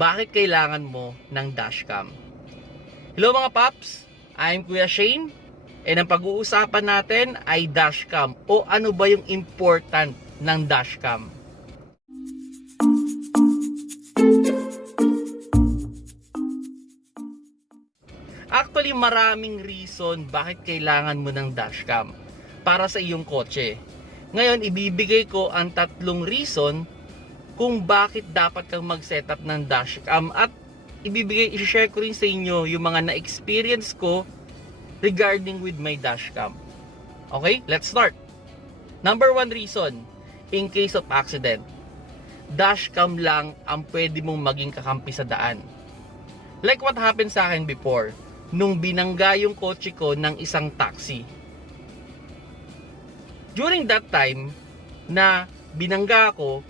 bakit kailangan mo ng dashcam. Hello mga paps, I'm Kuya Shane, and ang pag-uusapan natin ay dashcam o ano ba yung important ng dashcam. Actually, maraming reason bakit kailangan mo ng dashcam para sa iyong kotse. Ngayon, ibibigay ko ang 3 reason kung bakit dapat kang mag-setup ng dashcam at i-share ko rin sa inyo yung mga na-experience ko regarding with my dashcam. Okay, let's start. Number 1 reason, in case of accident, dashcam lang ang pwede mong maging kakampi sa daan. Like what happened sa akin before, nung binangga yung kotse ko ng isang taxi. During that time na binangga ko,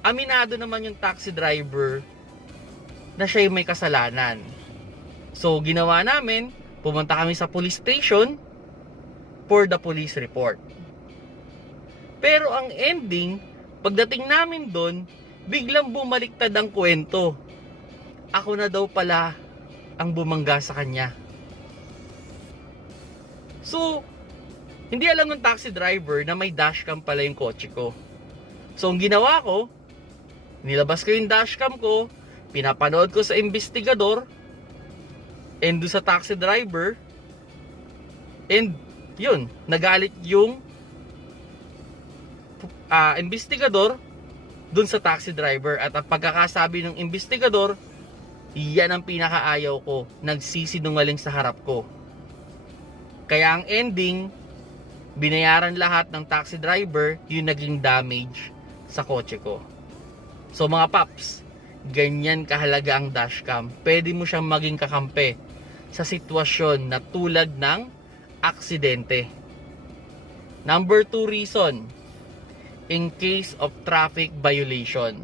aminado naman yung taxi driver na siya yung may kasalanan. So, ginawa namin, pumunta kami sa police station for the police report. Pero ang ending, pagdating namin doon, biglang bumaliktad ang kwento. Ako na daw pala ang bumangga sa kanya. So, hindi alam ng taxi driver na may dashcam pala yung kotse ko. So, ang ginawa ko, nilabas ko yung dashcam ko, pinapanood ko sa investigador, and doon sa taxi driver, and yun, nagalit yung investigador doon sa taxi driver. At ang pagkakasabi ng investigador, yan ang pinakaayaw ko, nagsisinungaling sa harap ko. Kaya ang ending, binayaran lahat ng taxi driver yung naging damage sa kotse ko. So mga paps, ganyan kahalaga ang dashcam. Pwede mo siyang maging kakampi sa sitwasyon na tulad ng aksidente. Number 2 reason, in case of traffic violation.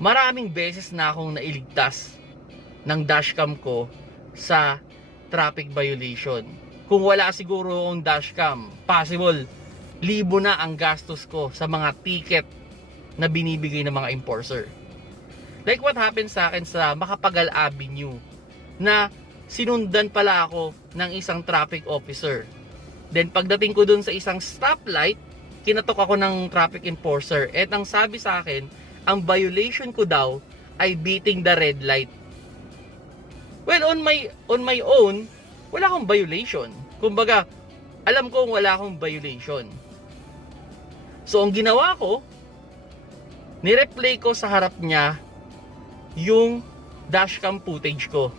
Maraming beses na akong nailigtas ng dashcam ko sa traffic violation. Kung wala siguro akong dashcam, possible, libo na ang gastos ko sa mga ticket na binibigay ng mga enforcer. Like what happened sa akin sa Macapagal Avenue, na sinundan pala ako ng isang traffic officer. Then pagdating ko dun sa isang stoplight, kinatok ako ng traffic enforcer. At ang sabi sa akin, ang violation ko daw ay beating the red light. Well, on my own, wala akong violation. Kumbaga, alam ko wala akong violation. So, ang ginawa ko, nireplay ko sa harap niya yung dashcam footage ko.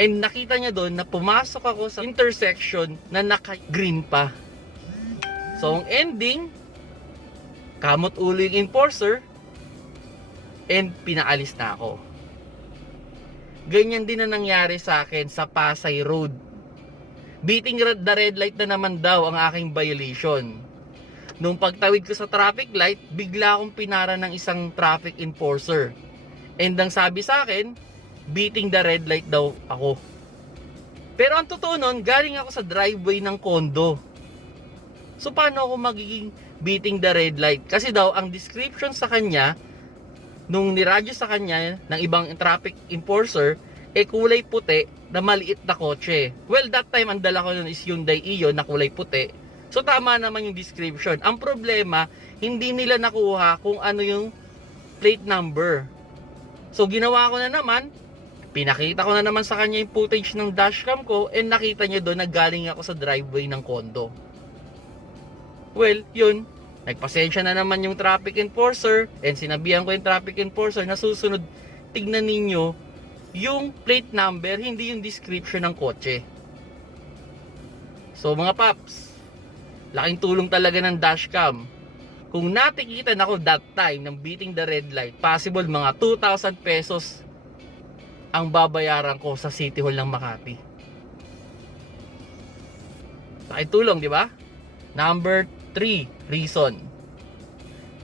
And nakita niya doon na pumasok ako sa intersection na naka-green pa. So, ang ending, kamot ulo yung enforcer and pinaalis na ako. Ganyan din na nangyari sa akin sa Pasay Road. Beating the red light na naman daw ang aking violation. Nung pagtawid ko sa traffic light, bigla akong pinara ng isang traffic enforcer. And ang sabi sa akin, beating the red light daw ako. Pero ang totoo nun, galing ako sa driveway ng condo. So paano ako magiging beating the red light? Kasi daw, ang description sa kanya, nung niradyo sa kanya ng ibang traffic enforcer, kulay puti na maliit na kotse. Well, that time, ang dala ko nun is Hyundai Ion na kulay puti. So tama naman yung description. Ang problema, hindi nila nakuha kung ano yung plate number. So ginawa ko na naman, pinakita ko na naman sa kanya yung footage ng dashcam ko, and nakita niya doon na galing ako sa driveway ng condo. Well, yun, nagpasensya na naman yung traffic enforcer, and sinabihan ko yung traffic enforcer na susunod, tignan ninyo yung plate number, hindi yung description ng kotse. So mga paps, laking tulong talaga ng dashcam. Kung natikitan ako that time ng beating the red light, possible mga 2,000 pesos ang babayaran ko sa City Hall ng Makati. Laking tulong, di ba? Number 3 reason,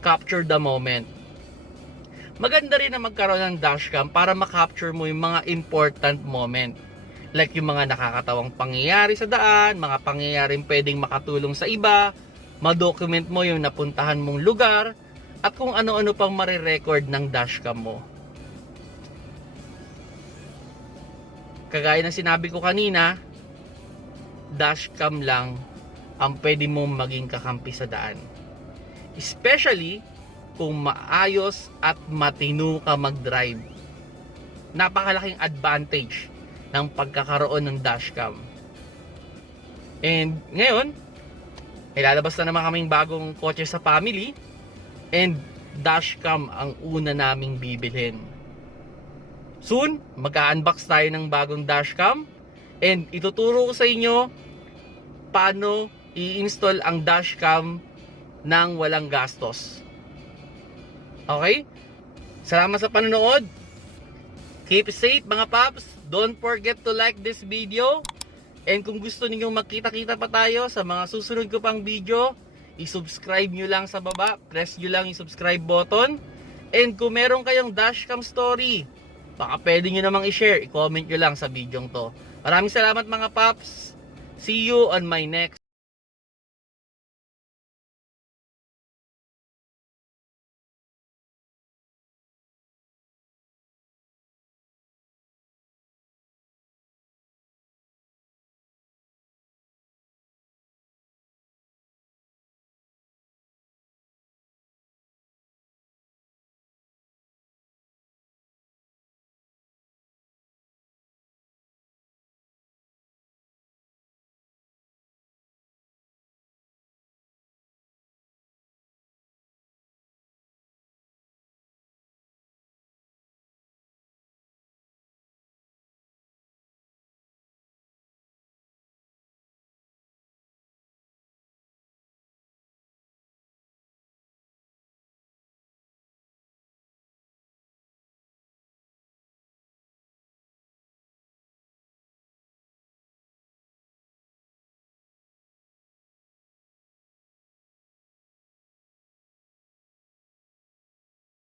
capture the moment. Maganda rin na magkaroon ng dashcam para makapture mo yung mga important moment. Like yung mga nakakatawang pangyayari sa daan, mga pangyayaring pwedeng makatulong sa iba, ma-document mo yung napuntahan mong lugar, at kung ano-ano pang marirecord ng dashcam mo. kagaya ng sinabi ko kanina, dashcam lang ang pwede mong maging kakampi sa daan. Especially kung maayos at matino ka mag-drive. Napakalaking advantage ng pagkakaroon ng dashcam. And ngayon, ilalabas na naman kaming bagong kotse sa family, and dashcam ang una naming bibilhin. Soon, mag-unbox tayo ng bagong dashcam, and ituturo ko sa inyo paano i-install ang dashcam ng walang gastos. Okay? Salamat sa panonood. Keep safe mga paps. Don't forget to like this video. And kung gusto niyo magkita-kita pa tayo sa mga susunod ko pang video, i-subscribe nyo lang sa baba. Press nyo lang yung subscribe button. And kung meron kayong dashcam story, baka pwede nyo namang i-share. I-comment nyo lang sa video to. Maraming salamat mga paps. See you on my next